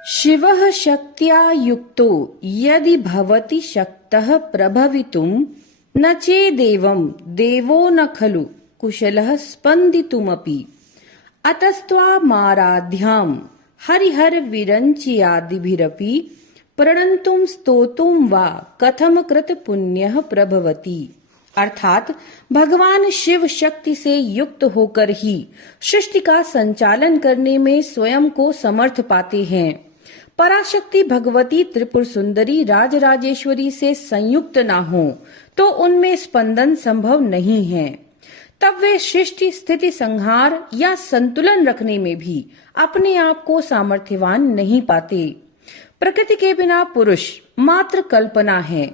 शिवः शक्त्या युक्तो यदि भवति शक्तः प्रभवितुं न चेदेवं देवो न खलु कुशलः स्पन्दितुमपि। अतस्त्वामाराध्यां हरिहर विरञ्चियादिभिरपि प्रणन्तुं स्तोतुं वा कथम कृत पुण्यः प्रभवति। अर्थात भगवान शिव शक्ति से युक्त होकर ही सृष्टि का संचालन करने में स्वयं को समर्थ पाते हैं। पराशक्ति भगवती त्रिपुर सुंदरी राजराजेश्वरी से संयुक्त न हो तो उनमें स्पंदन संभव नहीं है। तब वे सृष्टि स्थिति संहार या संतुलन रखने में भी अपने आप को सामर्थ्यवान नहीं पाते। प्रकृति के बिना पुरुष मात्र कल्पना है।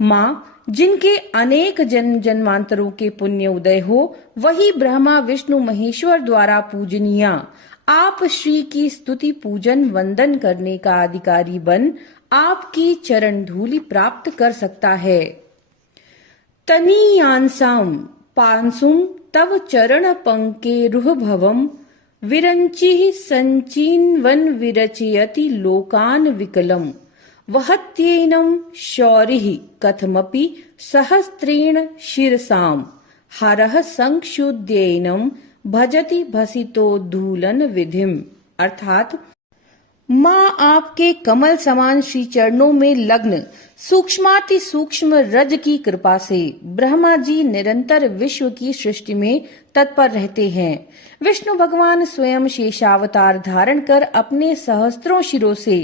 माँ जिनके अनेक जन्म जन्मांतरों के पुण्य उदय हो, वही ब्रह्मा विष्णु महेश्वर द्वारा पूजनीया आप श्री की स्तुति पूजन वंदन करने का अधिकारी बन आपकी चरण धूलि प्राप्त कर सकता है। तनीयांसाम पांसुम तव चरण पंके रुह भवम विरंचि संचीन्वन विरचयति लोकान विकलम वहत्येनं शौरिः कथमपि सहस्त्रेण शिरसाम हरः संक्षुद्येनं भजति भसितोद्धूलन विधिम। अर्थात माँ आपके कमल समान श्री चरणों में लग्न सूक्ष्माति सूक्ष्म रज की कृपा से ब्रह्मा जी निरंतर विश्व की सृष्टि में तत्पर रहते हैं। विष्णु भगवान स्वयं शेषावतार धारण कर अपने सहस्त्रों शिरों से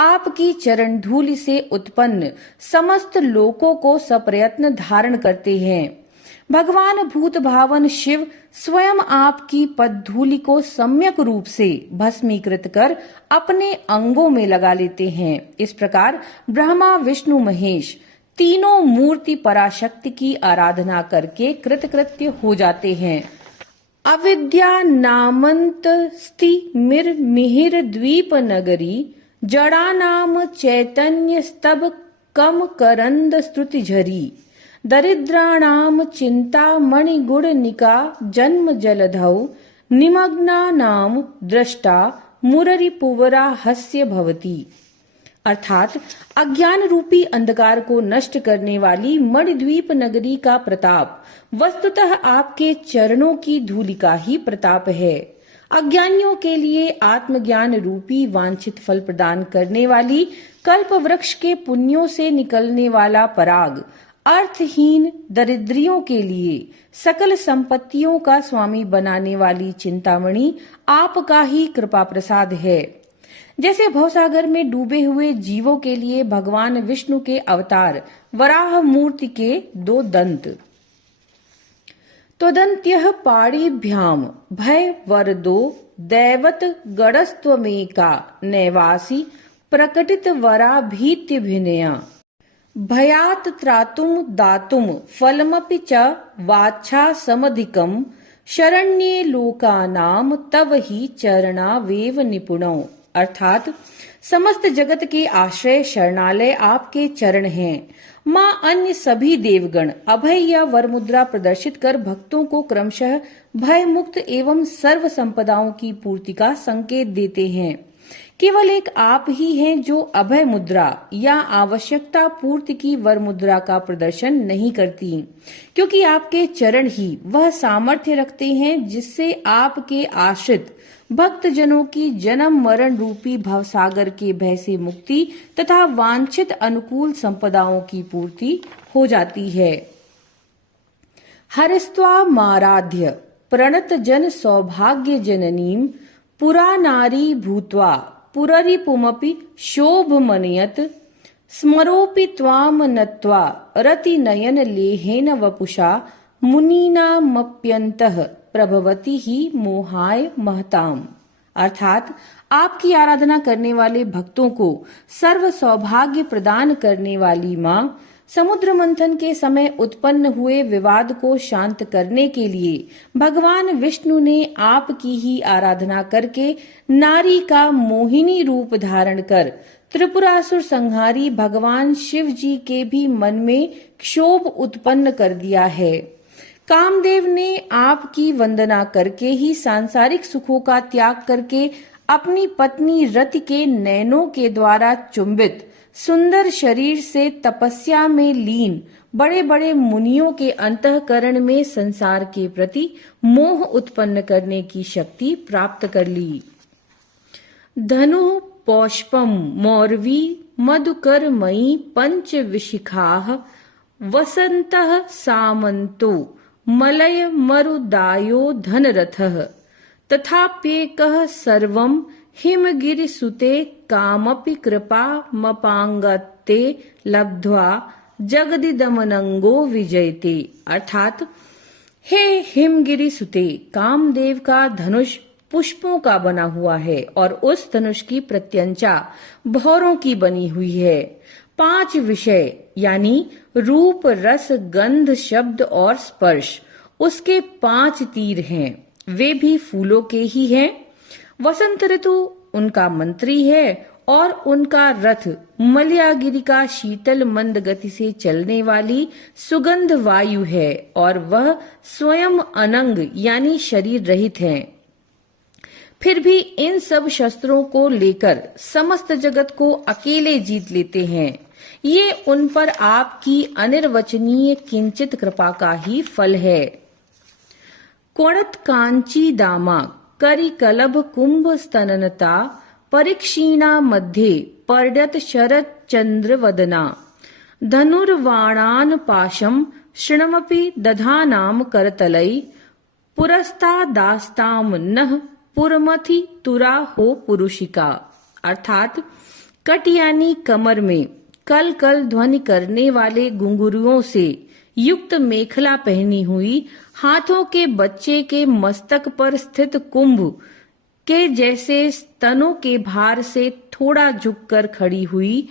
आपकी चरण धूलि से उत्पन्न समस्त लोकों को सप्रयत्न धारण करते हैं। भगवान भूत भावन शिव स्वयं आपकी पदधूलि को सम्यक रूप से भस्मीकृत कर अपने अंगों में लगा लेते हैं। इस प्रकार ब्रह्मा विष्णु महेश तीनों मूर्ति पराशक्ति की आराधना करके कृतकृत्य हो जाते हैं। अविद्या नामंत स्ति मिर मिहिर द्वीप नगरी जड़ा नाम चैतन्य स्तब कम करंद स्तुति झरी दरिद्राणाम चिंता मणिगुण निका जन्म जलधौ निमग्नानाम दृष्टा मुररी पुवरा हस्य भवती। अर्थात अज्ञान रूपी अंधकार को नष्ट करने वाली मणिद्वीप नगरी का प्रताप वस्तुतः आपके चरणों की धूलि का ही प्रताप है। अज्ञानियों के लिए आत्मज्ञान रूपी वांछित फल प्रदान करने वाली कल्प वृक्ष के पुण्यों से निकलने वाला पराग, अर्थहीन दरिद्रियों के लिए सकल संपत्तियों का स्वामी बनाने वाली चिंतामणि आपका ही कृपा प्रसाद है। जैसे भवसागर में डूबे हुए जीवों के लिए भगवान विष्णु के अवतार वराह मूर्ति के दो दंत त्वदन्त्यः पाणिभ्याम भय वरदो दैवत गणस्त्वमेका नैवासी प्रकटित वरा भीत्यभिनया भयात् त्रातुं दातुं फलमपि च वाच्छा समधिकं शरण्ये लोकानां तव ही चरणावेव निपुणौ। अर्थात समस्त जगत के आश्रय शरणालय आपके चरण हैं। माँ अन्य सभी देवगण अभय या वरमुद्रा प्रदर्शित कर भक्तों को क्रमशः भय मुक्त एवं सर्व संपदाओं की पूर्ति का संकेत देते हैं। केवल एक आप ही हैं जो अभय मुद्रा या आवश्यकता पूर्ति की वर मुद्रा का प्रदर्शन नहीं करती, क्योंकि आपके चरण ही वह सामर्थ्य रखते हैं जिससे आपके आश्रित भक्त जनों की जन्म मरण रूपी भवसागर के भय से मुक्ति तथा वांछित अनुकूल संपदाओं की पूर्ति हो जाती है। हरिस्त्वामाराध्य प्रणत जन सौभाग्य जननीम पुरा नारी भूत्वा पुररिपुमपि शोभमनयत स्मरोपि त्वाम नत्वा रति नयन लेहेन वपुषा मुनीनामप्यन्तः प्रभवति ही मोहाय महताम। अर्थात आपकी आराधना करने वाले भक्तों को सर्व सौभाग्य प्रदान करने वाली माँ समुद्र मंथन के समय उत्पन्न हुए विवाद को शांत करने के लिए भगवान विष्णु ने आपकी ही आराधना करके नारी का मोहिनी रूप धारण कर त्रिपुरासुर संहारी भगवान शिव जी के भी मन में क्षोभ उत्पन्न कर दिया है। कामदेव ने आपकी वंदना करके ही सांसारिक सुखों का त्याग करके अपनी पत्नी रति के नैनों के द्वारा चुंबित सुंदर शरीर से तपस्या में लीन बड़े बड़े मुनियों के अंतःकरण में संसार के प्रति मोह उत्पन्न करने की शक्ति प्राप्त कर ली। धनु पौष्पम मौर्वी मधुकरमयी पंच विशिखाः वसंतः सामंतो मलय मरुदायो धनरथः तथाप्येकः सर्वं हिमगिरिसुते कामपि कृपामपांगते लब्ध्वा जगदिदमनंगो विजयते। अर्थात हे हिमगिरी सुते, कामदेव का धनुष पुष्पों का बना हुआ है और उस धनुष की प्रत्यंचा भौरों की बनी हुई है। 5 विषय यानी रूप रस गंध शब्द और स्पर्श उसके 5 तीर हैं, वे भी फूलों के ही हैं। वसंत ऋतु उनका मंत्री है और उनका रथ मलयागिरी का शीतल मंद गति से चलने वाली सुगंध वायु है और वह स्वयं अनंग यानी शरीर रहित हैं। फिर भी इन सब शस्त्रों को लेकर समस्त जगत को अकेले जीत लेते हैं। ये उन पर आपकी अनिर्वचनीय किंचित कृपा का ही फल है। क्वणत कांची दामा करी कलभ कुंभ स्तननता परीक्षीणा मध्ये पर्यत शरद चंद्र वदना धनुर्वाणान पाशम शृणमपि दधानाम करतलै पुरस्तादास्ताम नः पुरमथि तुरा हो पुरुषिका। अर्थात कट यानी कमर में कल कल ध्वनि करने वाले घुंघरुओं से युक्त मेखला पहनी हुई, हाथों के बच्चे के मस्तक पर स्थित कुंभ के जैसे स्तनों के भार से थोड़ा झुककर खड़ी हुई,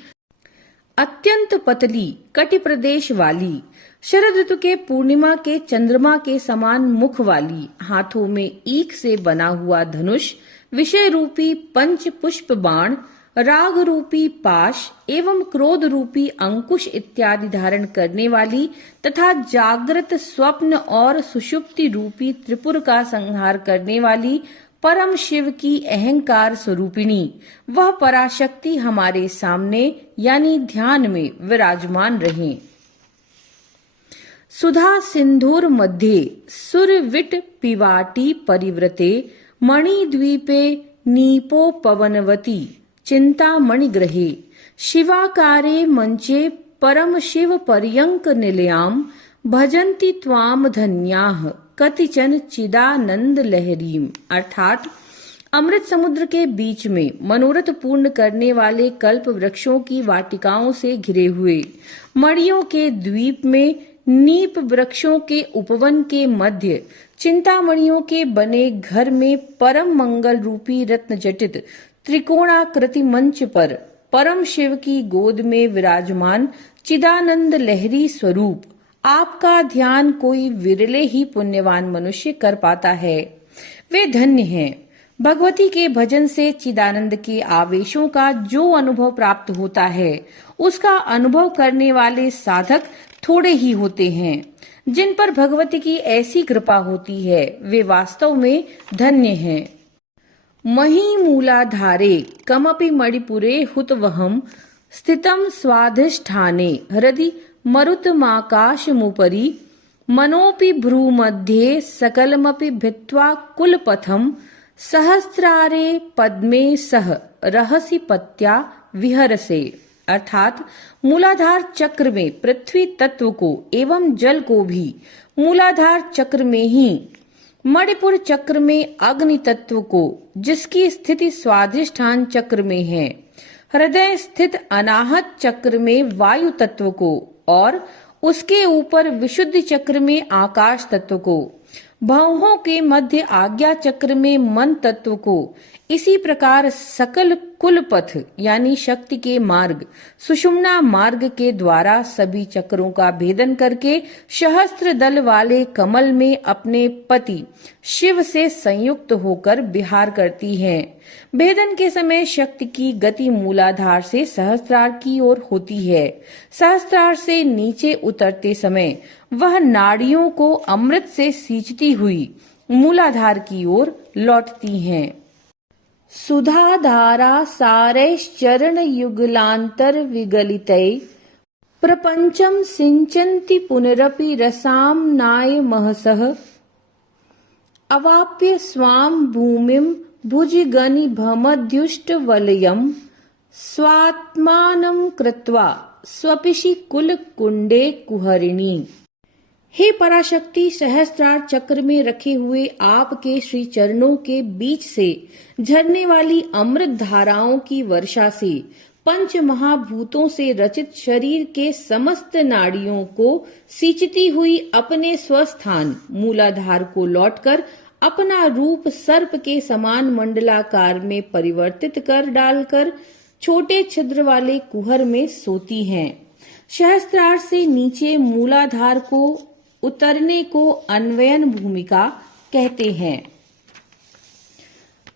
अत्यंत पतली कटि प्रदेश वाली, शरद ऋतु के पूर्णिमा के चंद्रमा के समान मुख वाली, हाथों में ईख से बना हुआ धनुष, विषय रूपी 5 पुष्प बाण, राग रूपी पाश एवं क्रोध रूपी अंकुश इत्यादि धारण करने वाली तथा जागृत स्वप्न और सुषुप्ति रूपी त्रिपुर का संहार करने वाली परम शिव की अहंकार स्वरूपिणी वह पराशक्ति हमारे सामने यानी ध्यान में विराजमान रहे। सुधा सिंधुर मध्ये सुरविट पिवाटी परिव्रते मणिद्वीपे नीपो पवनवती चिंतामणि ग्रहे शिवाकारे मंचे परम शिव पर्यंक निलयाम भजन्ति त्वाम धन्याः कतिचन चिदानंद लहरीम। अर्थात अमृत समुद्र के बीच में मनोरथ पूर्ण करने वाले कल्प वृक्षों की वाटिकाओं से घिरे हुए मणियों के द्वीप में नीप वृक्षों के उपवन के मध्य चिंतामणियों के बने घर में परम मंगल रूपी रत्न जटित त्रिकोणाकृति मंच पर परम शिव की गोद में विराजमान चिदानंद लहरी स्वरूप आपका ध्यान कोई विरले ही पुण्यवान मनुष्य कर पाता है। वे धन्य हैं। भगवती के भजन से चिदानंद के आवेशों का जो अनुभव प्राप्त होता है उसका अनुभव करने वाले साधक थोड़े ही होते हैं। जिन पर भगवती की ऐसी कृपा होती है वे वास्तव में धन्य हैं। मही मूलाधारे कमपि मणिपुरे हुतवहम स्थितम स्वाधिष्ठाने हृदि मरुतमाकाशमुपरि मनोपि भ्रूमध्ये सकलमपि भित्त्वा कुलपथम सहस्रारे पद्मे सह रहसि पत्या विहरसे। अर्थात मूलाधार चक्र में पृथ्वी तत्व को एवं जल को भी, मूलाधार चक्र में ही मणिपुर चक्र में अग्नि तत्व को, जिसकी स्थिति स्वाधिष्ठान चक्र में है, हृदय स्थित अनाहत चक्र में वायु तत्व को और उसके ऊपर विशुद्धि चक्र में आकाश तत्व को, भौहों के मध्य आज्ञा चक्र में मन तत्व को, इसी प्रकार सकल कुल पथ यानी शक्ति के मार्ग सुषुम्ना मार्ग के द्वारा सभी चक्रों का भेदन करके सहस्त्र दल वाले कमल में अपने पति शिव से संयुक्त होकर विहार करती हैं। भेदन के समय शक्ति की गति मूलाधार से सहस्त्रार की ओर होती है। सहस्त्रार से नीचे उतरते समय वह नाड़ियों को अमृत से सींचती हुई मूलाधार की ओर लौटती हैं। सुधाधारा सारैश्चरण युगलांतर विगलितै प्रपंचम सिंचन्ति पुनरपि रसाम्नाय महसः अवाप्य स्वां भूमिं भुजगनिभमद्युष्टवलयं स्वात्मानं कृत्वा स्वपिशि कुलकुंडे कुहरिणी। हे पराशक्ति, सहस्त्रार चक्र में रखे हुए आपके श्री चरणों के बीच से झरने वाली अमृत धाराओं की वर्षा से पंच महाभूतों से रचित शरीर के समस्त नाड़ियों को सींचती हुई अपने स्वस्थान मूलाधार को लौटकर अपना रूप सर्प के समान मंडलाकार में परिवर्तित कर डालकर छोटे छिद्र वाले कुहर में सोती हैं। सहस्त्रार से नीचे मूलाधार को उतरने को अन्वयन भूमिका कहते हैं।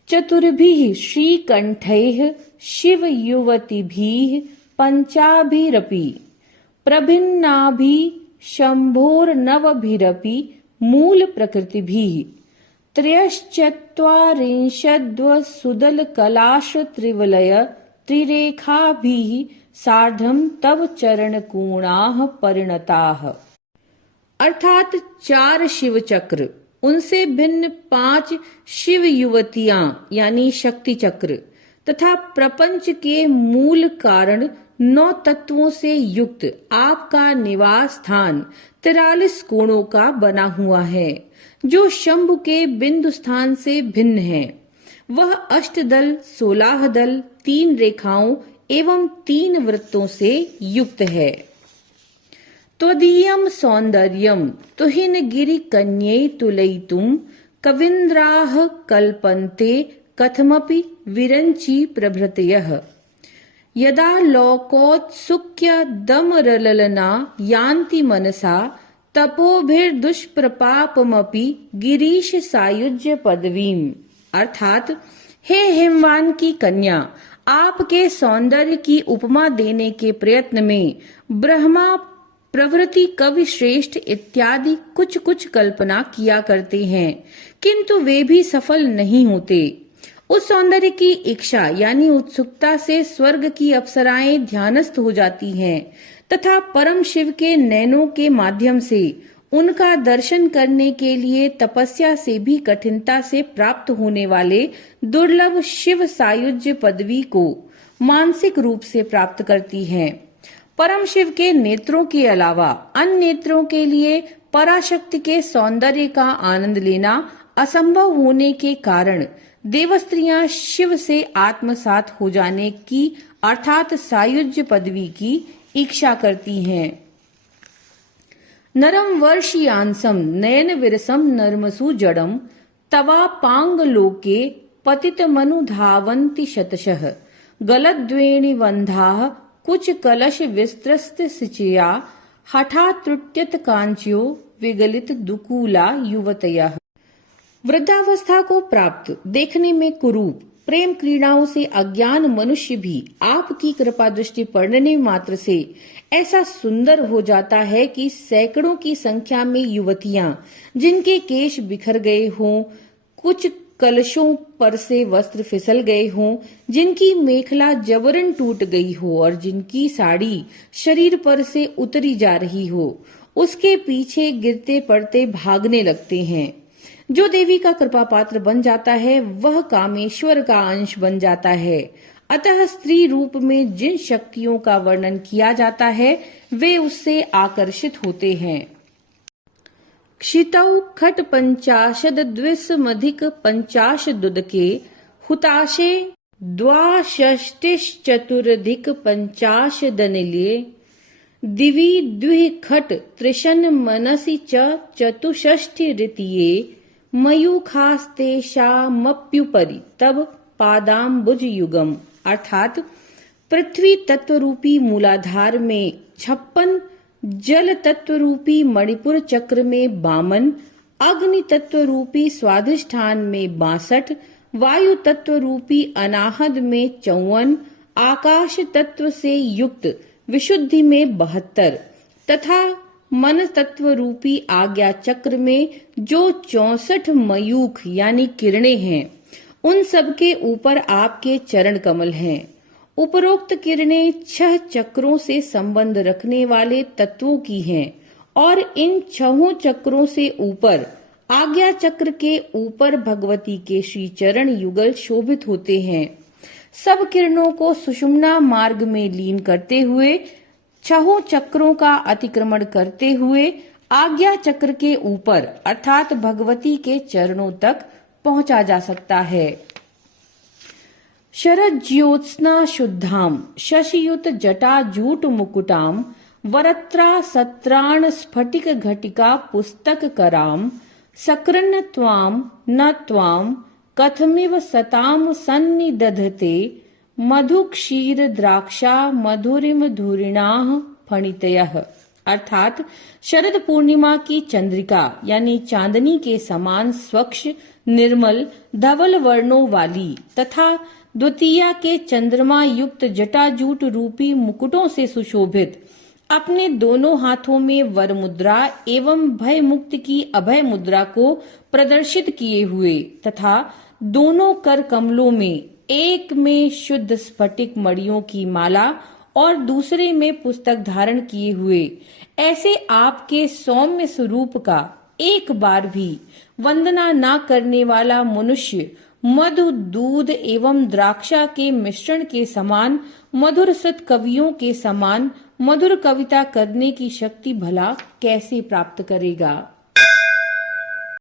चतुर्भिः श्रीकंठैः शिव युवतिभिः पंचाभिरपि प्रभिन्नाभिः शंभोर्नवभिरपि मूल प्रकृतिभिः त्रयश्चत्वारिंशद्वसुदल कलाश त्रिवलय त्रिरेखाभिः सार्धं तव चरणकोणाः परिणताः। अर्थात 4 शिव चक्र, उनसे भिन्न 5 शिव युवतियां यानी शक्ति चक्र तथा प्रपंच के मूल कारण 9 तत्वों से युक्त आपका निवास स्थान 43 कोणों का बना हुआ है, जो शंभु के बिंदु स्थान से भिन्न है। वह अष्टदल, 16 दल, 3 रेखाओं एवं 3 वृत्तों से युक्त है। त्वदीयं सौंदर्यं तुहिनगिरि कन्ये तुलयितुं कवीन्द्राः कल्पन्ते कथमपि विरंची प्रभृतयः। यदा लोकोत्सुक्य दमरललना यान्ति मनसा तपोभिर्दुष्प्रपापमपि गिरीश सायुज्य पदवीम्। अर्थात, हे हिमवान की कन्या, आपके सौंदर्य की उपमा देने के प्रयत्न में ब्रह्मा प्रभृति कवि श्रेष्ठ इत्यादि कुछ कुछ कल्पना किया करते हैं, किंतु वे भी सफल नहीं होते। उस सौंदर्य की इच्छा यानी उत्सुकता से स्वर्ग की अप्सराएं ध्यानस्थ हो जाती हैं तथा परम शिव के नैनों के माध्यम से उनका दर्शन करने के लिए तपस्या से भी कठिनता से प्राप्त होने वाले दुर्लभ शिव सायुज्य पदवी को मानसिक रूप से प्राप्त करती हैं। परम शिव के नेत्रों के अलावा अन्य नेत्रों के लिए पराशक्ति के सौंदर्य का आनंद लेना असंभव होने के कारण देवस्त्रियां शिव से आत्मसात हो जाने की अर्थात सायुज्य पदवी की इच्छा करती हैं। नरम वर्षियांसम नयन विरसम नर्मसु जड़म तवा पांग लोके पतित मनु धावन्ति शतशः गलद्वेणि वंधाः कुछ कलश विस्तृत सिचया हठा त्रुट्यत कांच्यो विगलित दुकूला युवतयः। वृद्धावस्था को प्राप्त, देखने में कुरूप, प्रेम क्रीड़ाओं से अज्ञान मनुष्य भी आपकी कृपा दृष्टि पड़ने मात्र से ऐसा सुंदर हो जाता है कि सैकड़ों की संख्या में युवतियां जिनके केश बिखर गए हों, कुछ कलशों पर से वस्त्र फिसल गए हों, जिनकी मेखला जबरन टूट गई हो और जिनकी साड़ी शरीर पर से उतरी जा रही हो, उसके पीछे गिरते पड़ते भागने लगते हैं। जो देवी का कृपा पात्र बन जाता है वह कामेश्वर का अंश बन जाता है। अतः स्त्री रूप में जिन शक्तियों का वर्णन किया जाता है वे उससे आकर्षित होते हैं। क्षितौ खट पंचाशद द्विसमधिक पंचाशदुदके हुताशे द्वाषष्टिश्चतुरधिक पंचाशदनिले दिवि द्विः खट त्रिशन मनसि च चतुष्षष्टि ऋतिये मयूखास्तेषामप्युपरि तब पादाम्बुज युगम। अर्थात पृथ्वी तत्व रूपी मूलाधार में 56, जल तत्व रूपी मणिपुर चक्र में 52, अग्नि तत्व रूपी स्वाधिष्ठान में 62, वायु तत्व रूपी अनाहद में 54, आकाश तत्व से युक्त विशुद्धि में 72 तथा मन तत्व रूपी आज्ञा चक्र में जो 64 मयूख यानी किरणें हैं उन सब के ऊपर आपके चरण कमल हैं। उपरोक्त किरणें 6 चक्रों से संबंध रखने वाले तत्वों की हैं और इन 6 चक्रों से ऊपर आज्ञा चक्र के ऊपर भगवती के श्री चरण युगल शोभित होते हैं। सब किरणों को सुषुम्ना मार्ग में लीन करते हुए 6 चक्रों का अतिक्रमण करते हुए आज्ञा चक्र के ऊपर अर्थात भगवती के चरणों तक पहुंचा जा सकता है। शरद ज्योत्स्ना शुद्धाम शशियुत जटा जूट मुकुटाम वरत्रा सत्राण स्फटिक घटिका पुस्तक कराम सकृन्न त्वाम न त्वाम कथमिव सताम सन्निदधते मधु क्षीर द्राक्षा मधुरिम धूरिणाः फणितयः। अर्थात शरद पूर्णिमा की चंद्रिका यानी चांदनी के समान स्वच्छ निर्मल धवल वर्णों वाली तथा द्वितीया के चंद्रमा युक्त जटाजूट रूपी मुकुटों से सुशोभित अपने दोनों हाथों में वर मुद्रा एवं भय मुक्त की अभय मुद्रा को प्रदर्शित किए हुए तथा दोनों कर कमलों में एक में शुद्ध स्फटिक मणियों की माला और दूसरे में पुस्तक धारण किए हुए ऐसे आपके सौम्य स्वरूप का एक बार भी वंदना न करने वाला मनुष्य मधु दूध एवं द्राक्षा के मिश्रण के समान मधुर सत कवियों के समान मधुर कविता करने की शक्ति भला कैसे प्राप्त करेगा।